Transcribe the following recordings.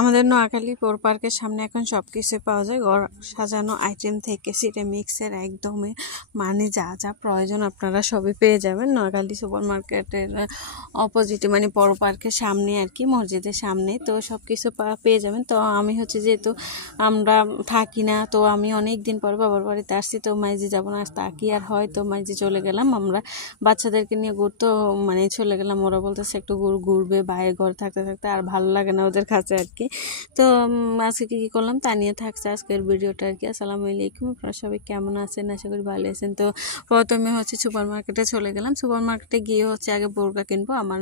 আমাদের নোয়াখালী পৌর পার্কের সামনে এখন সব কিছুই পাওয়া যায়, ঘর সাজানো আইটেম থেকে সিরামিক্সের একদমই মানে যা যা প্রয়োজন আপনারা সবই পেয়ে যাবেন নোয়াখালী সুপার মার্কেটের অপোজিটে, মানে পৌর পার্কের সামনে আর কি, মসজিদের সামনে। তো সব কিছু পেয়ে যাবেন। তো আমি হচ্ছে যেহেতু আমরা থাকি না, তো আমি অনেক দিন পর বাবার বাড়িতে আসছি, তো মাইজি যাবো না, তা কি আর হয়। তো মাইজি চলে গেলাম, আমরা বাচ্চাদেরকে নিয়ে ঘুরতে মানে চলে গেলাম। ওরা বলতেছে একটু ঘুরবে, বাইরে ঘর থাকতে থাকতে আর ভালো লাগে না ওদের কাছে আর কি। তো আজকে কী করলাম তা নিয়ে থাকছে আজকের ভিডিওটা আর কি। আসসালামু আলাইকুম, আপনারা সবাই কেমন আছেন? আশা করি ভালো আছেন। তো প্রথমে হচ্ছে সুপার মার্কেটে চলে গেলাম। সুপার মার্কেটে গিয়ে হচ্ছে আগে বোরকা কিনবো, আমার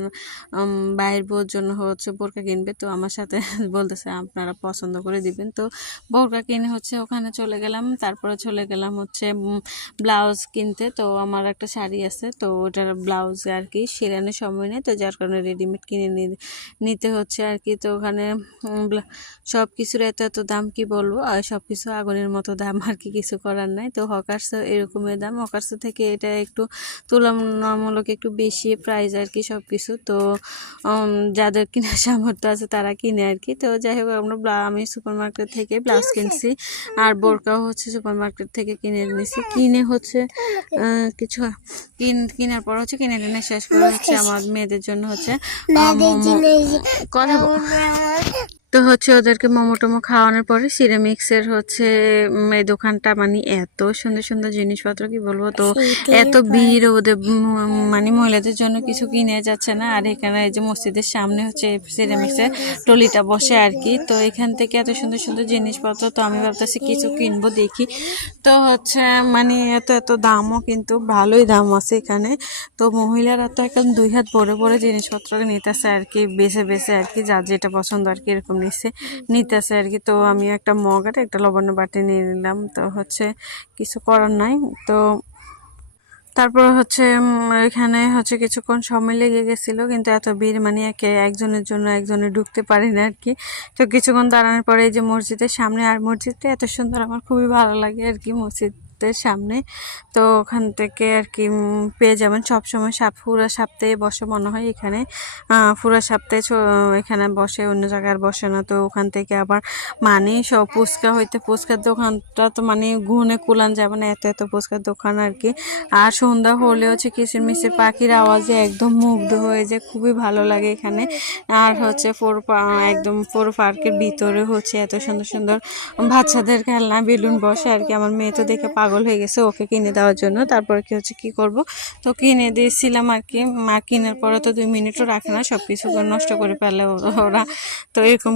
ভাইয়ের বউর জন্য হচ্ছে বোরকা কিনবে। তো আমার সাথে বলতেছে আপনারা পছন্দ করে দিবেন। তো বোরকা কিনে হচ্ছে ওখানে চলে গেলাম। তারপরে চলে গেলাম হচ্ছে ব্লাউজ কিনতে। তো আমার একটা শাড়ি আছে, তো ওটার ব্লাউজ আর কি সেলানোর সময় নেই, তো যার কারণে রেডিমেড কিনে নিতে হচ্ছে আর কি। তো ওখানে সব কিছুর এত এত দাম কি বলবো, আর সব কিছু আগুনের মতো দাম আর কি, কিছু করার নাই। তো হকার্স এরকমের দাম, হকার্স থেকে এটা একটু তুলনামূলক একটু বেশি প্রাইস আর কি সব কিছু। তো যাদের কিনার সামর্থ্য আছে তারা কিনে আর কি। তো যাই হোক আমি সুপার মার্কেট থেকে ব্লাউজ কিনছি, আর বোরকাও হচ্ছে সুপার মার্কেট থেকে কিনে নিয়েছি। কিনে হচ্ছে কিছু কেনার পর হচ্ছে কিনে টেনে শেষ করে হচ্ছে আমার মেয়েদের জন্য হচ্ছে কথা তো হচ্ছে ওদেরকে মোমো টোমো খাওয়ানোর পরে সিরামিক্সের হচ্ছে এই দোকানটা, মানে এত সুন্দর সুন্দর জিনিসপত্র কি বলবো। তো এত ভিড় ওদের, মানে মহিলাদের জন্য কিছু কিনে যাচ্ছে না। আর এখানে এই যে মসজিদের সামনে হচ্ছে সিরামিক্সের টলিটা বসে আর কি। তো এখান থেকে এত সুন্দর সুন্দর জিনিসপত্র, তো আমি ভাবতেছি কিছু কিনবো দেখি। তো হচ্ছে মানে এত এত দামও কিন্তু ভালোই দাম আছে এখানে। তো মহিলারা তো এখন দুই হাত ভরে ভরে জিনিসপত্র নিতেছে আর কি, বেছে বেছে আর কি, যার যেটা পছন্দ আর কি এরকম নিতেছে আর কি। তো আমি একটা মগ আর একটা লবণের বাটি নিয়ে নিলাম। তো হচ্ছে কিছু করার নাই। তো তারপর হচ্ছে এখানে হচ্ছে কিছুক্ষণ সময় লেগে গেছিলো, কিন্তু এত ভিড়, মানে একজনের জন্য একজনে ঢুকতে পারি না আর কি। তো কিছুক্ষণ দাঁড়ানোর পরে এই যে মসজিদের সামনে, আর মসজিদটা এত সুন্দর, আমার খুবই ভালো লাগে আর কি মসজিদের সামনে। তো ওখান থেকে আর কি পেয়ে যাবেন সবসময় পুরো সপ্তাহে বসে মনে হয় এখানে, পুরো সপ্তাহে এখানে বসে, অন্য জায়গায় বসে না। তো ওখান থেকে আবার মানে সব ফুচকার দোকানটা তো মানে গুনে কুলান যাবে না, এত এত ফুচকার দোকান আর কি। আর সন্ধ্যা হলে হচ্ছে কিচিরমিচির পাখির আওয়াজে একদম মুগ্ধ হয়ে যায়, খুবই ভালো লাগে এখানে। আর হচ্ছে একদম পুরো পার্কের ভিতরে হচ্ছে এত সুন্দর সুন্দর বাচ্চাদের খেলনা বেলুন বসে আর কি। আমার মেয়ে তো দেখে পাগল হয়ে গেছে, ওকে কিনে দেওয়ার জন্য। তারপরে কি হচ্ছে কি করব, তো কিনে দিয়েছিলাম আর কি। মা কেনার পরে তো 2 মিনিটও রাখে না, সব কিছু নষ্ট করে ফেলে ওরা। তো এরকম